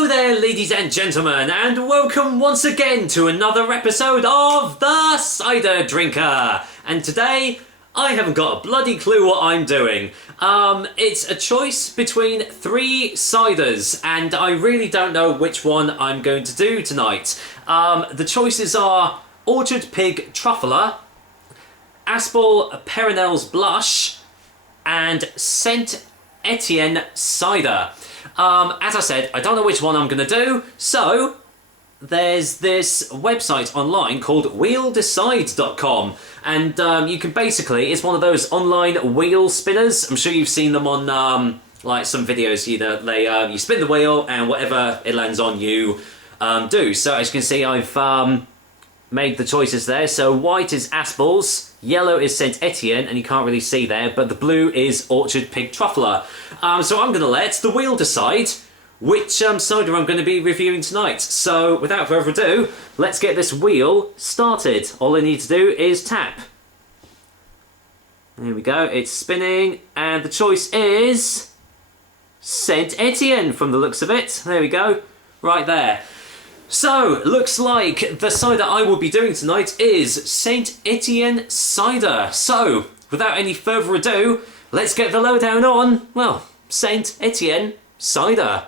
Hello there, ladies and gentlemen, and welcome once again to another episode of The Cider Drinker. And today, I haven't got a bloody clue what I'm doing. It's a choice between 3 ciders, and I really don't know which one I'm going to do tonight. The choices are Orchard Pig Truffler, Aspel Perenel's Blush, and St. Etienne Cider. As I said, I don't know which one I'm going to do, so there's this website online called wheeldecide.com, and you can basically, it's one of those online wheel spinners. I'm sure you've seen them on like some videos. You spin the wheel and whatever it lands on you do. So as you can see, I've made the choices there. So white is Aspel's, yellow is St. Etienne, and you can't really see there, but the blue is Orchard Pig Truffler. So I'm going to let the wheel decide which cider I'm going to be reviewing tonight. So without further ado, let's get this wheel started. All I need to do is tap. There we go, it's spinning, and the choice is St. Etienne from the looks of it. There we go, right there. So, looks like the cider I will be doing tonight is St. Etienne Cider. So, without any further ado, let's get the lowdown on, well, St. Etienne Cider.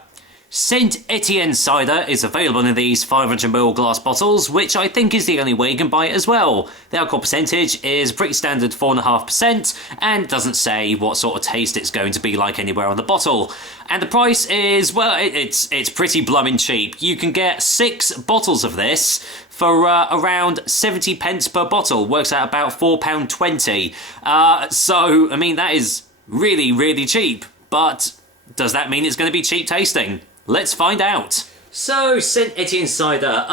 St. Etienne Cider is available in these 500ml glass bottles, which I think is the only way you can buy it as well. The alcohol percentage is pretty standard 4.5% and doesn't say what sort of taste it's going to be like anywhere on the bottle. And the price is, well, it's pretty blooming cheap. You can get 6 bottles of this for around 70 pence per bottle. Works out about £4.20. So, I mean, that is really, really cheap. But does that mean it's going to be cheap tasting? Let's find out. So, St. Etienne Cider.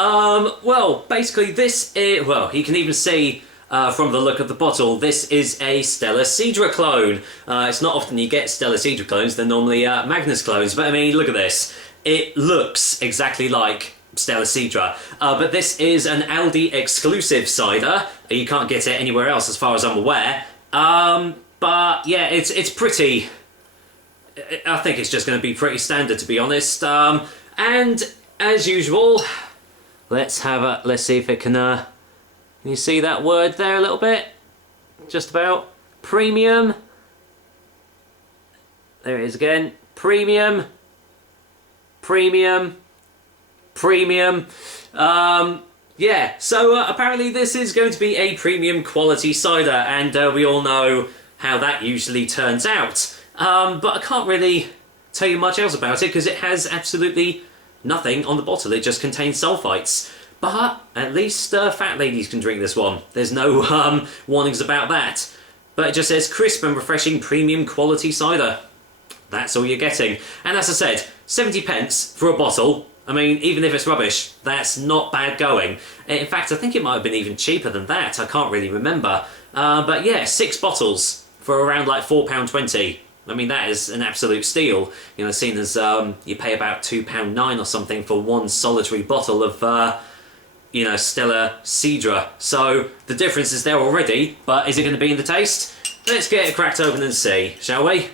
Well, basically this is, well, you can even see from the look of the bottle, this is a Stella Cidra clone. It's not often you get Stella Cidra clones, they're normally Magnus clones, but I mean, look at this. It looks exactly like Stella Cidra, but this is an Aldi exclusive cider. You can't get it anywhere else as far as I'm aware. But yeah, it's pretty... I think it's just going to be pretty standard, to be honest. And as usual, let's see if it can you see that word there a little bit? Just about. Premium. There it is again. Premium. Premium. Premium. Yeah, so apparently this is going to be a premium quality cider, and we all know how that usually turns out. But I can't really tell you much else about it because it has absolutely nothing on the bottle. It just contains sulfites. But at least fat ladies can drink this one. There's no warnings about that. But it just says crisp and refreshing premium quality cider. That's all you're getting. And as I said, 70 pence for a bottle. I mean, even if it's rubbish, that's not bad going. In fact, I think it might have been even cheaper than that. I can't really remember. But yeah, 6 bottles for around like £4.20. I mean, that is an absolute steal, you know, seeing as you pay about £2.09 or something for one solitary bottle of, you know, Stella Cidra. So the difference is there already, but is it going to be in the taste? Let's get it cracked open and see, shall we?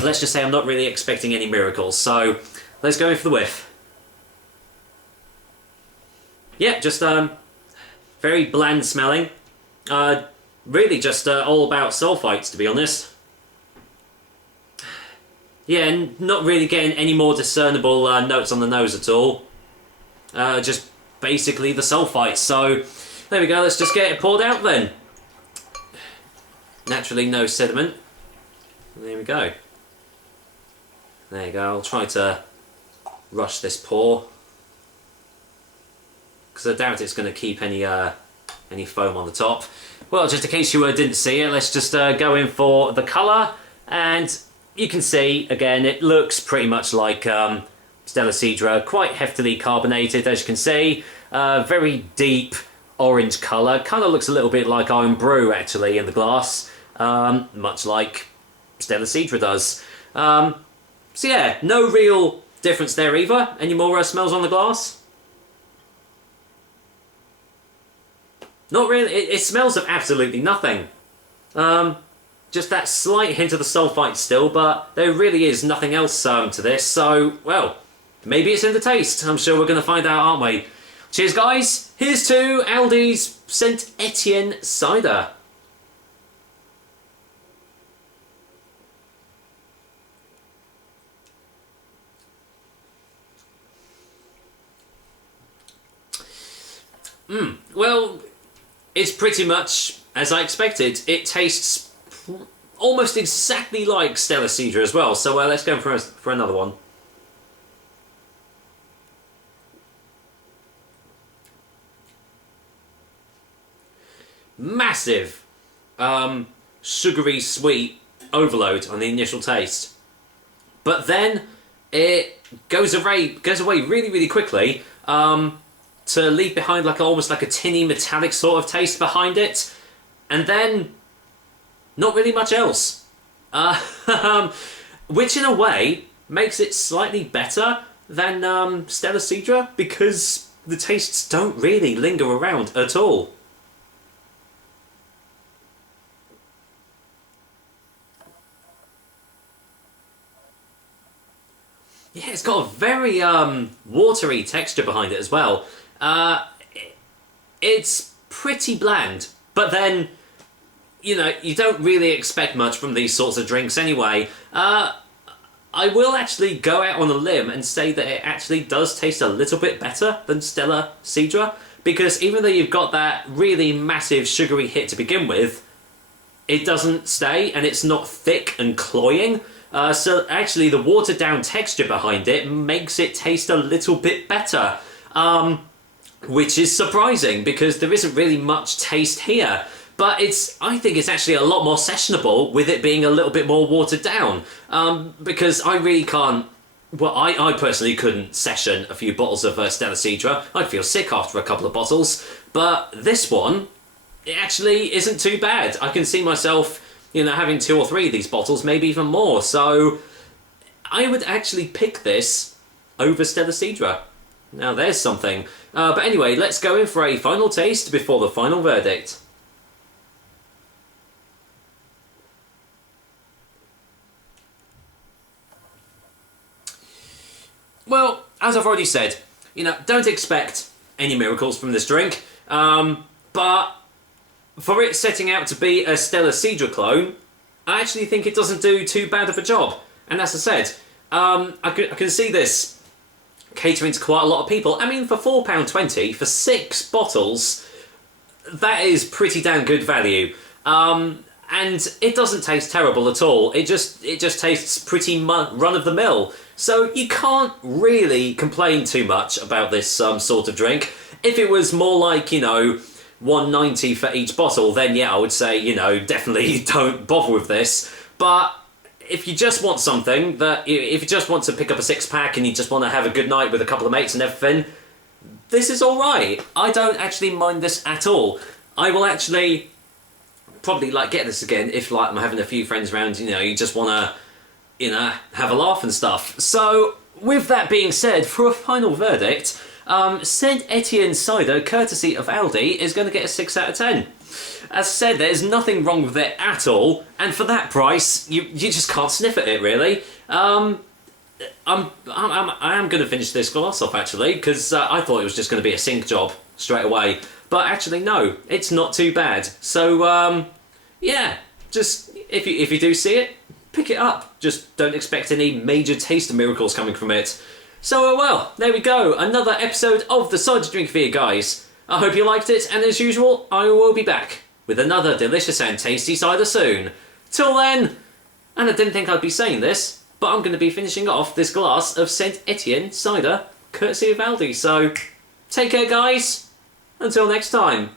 Let's just say I'm not really expecting any miracles, so let's go in for the whiff. Yeah, just very bland smelling. Really just all about sulfites, to be honest. Yeah, and not really getting any more discernible notes on the nose at all. Just basically the sulfites. So, there we go, let's just get it poured out then. Naturally no sediment. There we go. There you go, I'll try to rush this pour. Because I doubt it's going to keep any foam on the top. Well, just in case you didn't see it, let's just go in for the colour. And you can see, again, it looks pretty much like Stella Cidra, quite heftily carbonated, as you can see. Very deep orange colour, kind of looks a little bit like Iron Brew, actually, in the glass, much like Stella Cidra does. So yeah, no real difference there either. Any more smells on the glass? Not really, it smells of absolutely nothing. Just that slight hint of the sulfite still, but there really is nothing else to this, so, well, maybe it's in the taste. I'm sure we're going to find out, aren't we? Cheers, guys. Here's to Aldi's Saint Etienne cider. Well, it's pretty much as I expected. It tastes almost exactly like Stella Cider as well. So let's go for another one. Massive, sugary sweet overload on the initial taste, but then it goes away really, really quickly. To leave behind almost like a tinny metallic sort of taste behind it, and then not really much else, which in a way makes it slightly better than Stella Cider, because the tastes don't really linger around at all. Yeah, it's got a very watery texture behind it as well. It's pretty bland, but then, you know, you don't really expect much from these sorts of drinks anyway. I will actually go out on a limb and say that it actually does taste a little bit better than Stella Cider, because even though you've got that really massive sugary hit to begin with, it doesn't stay, and it's not thick and cloying. So actually the watered down texture behind it makes it taste a little bit better. Which is surprising, because there isn't really much taste here. But I think it's actually a lot more sessionable with it being a little bit more watered down. Because I really can't... Well, I personally couldn't session a few bottles of Stella Cider. I'd feel sick after a couple of bottles. But this one, it actually isn't too bad. I can see myself, you know, having 2 or 3 of these bottles, maybe even more. So I would actually pick this over Stella Cider. Now there's something. But anyway, let's go in for a final taste before the final verdict. Well, as I've already said, you know, don't expect any miracles from this drink. But for it setting out to be a Stella Cider clone, I actually think it doesn't do too bad of a job. And as I said, I can see this catering to quite a lot of people. I mean, for £4.20 for 6 bottles, that is pretty damn good value. And it doesn't taste terrible at all. It just tastes pretty run of the mill. So you can't really complain too much about this sort of drink. If it was more like, you know, $1.90 for each bottle, then yeah, I would say, you know, definitely don't bother with this. But if you just want something if you just want to pick up a 6-pack and you just want to have a good night with a couple of mates and everything, this is alright. I don't actually mind this at all. I will actually probably get this again if I'm having a few friends around, you know, you just want to, you know, have a laugh and stuff. So with that being said, for a final verdict, Saint Etienne cider, courtesy of Aldi, is going to get a 6 out of 10. As I said, there's nothing wrong with it at all, and for that price, you just can't sniff at it, really. I am going to finish this glass off, actually, because I thought it was just going to be a sink job straight away. But actually, no, it's not too bad. So, yeah, just, if you do see it, pick it up. Just don't expect any major taste miracles coming from it. So, well, there we go. Another episode of the Cider Drink for you guys. I hope you liked it, and as usual, I will be back with another delicious and tasty cider soon. Till then, and I didn't think I'd be saying this, but I'm going to be finishing off this glass of Saint Etienne cider, courtesy of Aldi. So, take care, guys. Until next time.